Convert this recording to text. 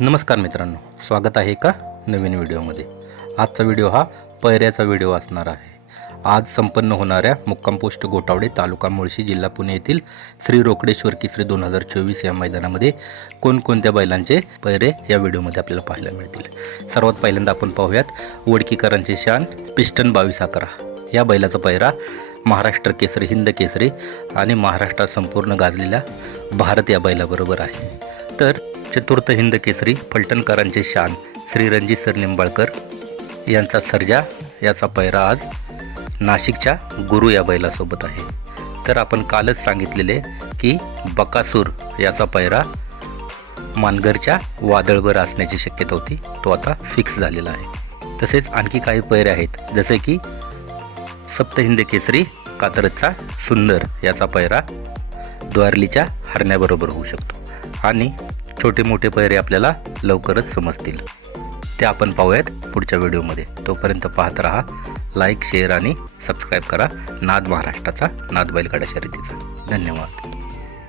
नमस्कार मित्रांनो स्वागत आहे एका नवीन व्हिडिओमध्ये. आजचा व्हिडिओ हा पैऱ्याचा व्हिडिओ असणार आहे. आज संपन्न होणाऱ्या मुक्काम पोस्ट गोटावडे तालुका मुळशी जिल्हा पुणे येथील श्री रोकडेश्वर केसरी दोन हजार चोवीस या मैदानामध्ये कोणकोणत्या बैलांचे पैरे या व्हिडिओमध्ये आपल्याला पाहायला मिळतील. सर्वात पहिल्यांदा आपण पाहूयात वडकीकरांचे शान पिस्टन बावीस अकरा. या बैलाचा पैरा महाराष्ट्र केसरी हिंद केसरी आणि महाराष्ट्रात संपूर्ण गाजलेल्या भारत या बैलाबरोबर आहे. तर चतुर्थ हिंद केसरी फलटणकरांचे शान श्री रणजित सर निंबाळकर यांचा सर्जा याचा पैरा आज नाशिकच्या गुरु या बैलासोबत आहे. तर आपण कालच सांगितलेले की बकासूर याचा पैरा मानगरच्या वादळवर असण्याची शक्यता होती तो आता फिक्स झालेला आहे. तसेच आणखी काही पैरे आहेत जसे की सप्तहिंद केसरी कातरचा सुंदर याचा पैरा द्वारलीच्या हरण्याबरोबर होऊ शकतो. आणि छोटे मोठे पैरे आपल्याला लवकरच समजतील. ते आपण पाहूयात पुढच्या व्हिडिओमध्ये. तोपर्यंत पाहत राहा लाईक शेअर आणि सबस्क्राईब करा. नाद महाराष्ट्राचा नाद बैलगाडा शर्यतीचा. धन्यवाद.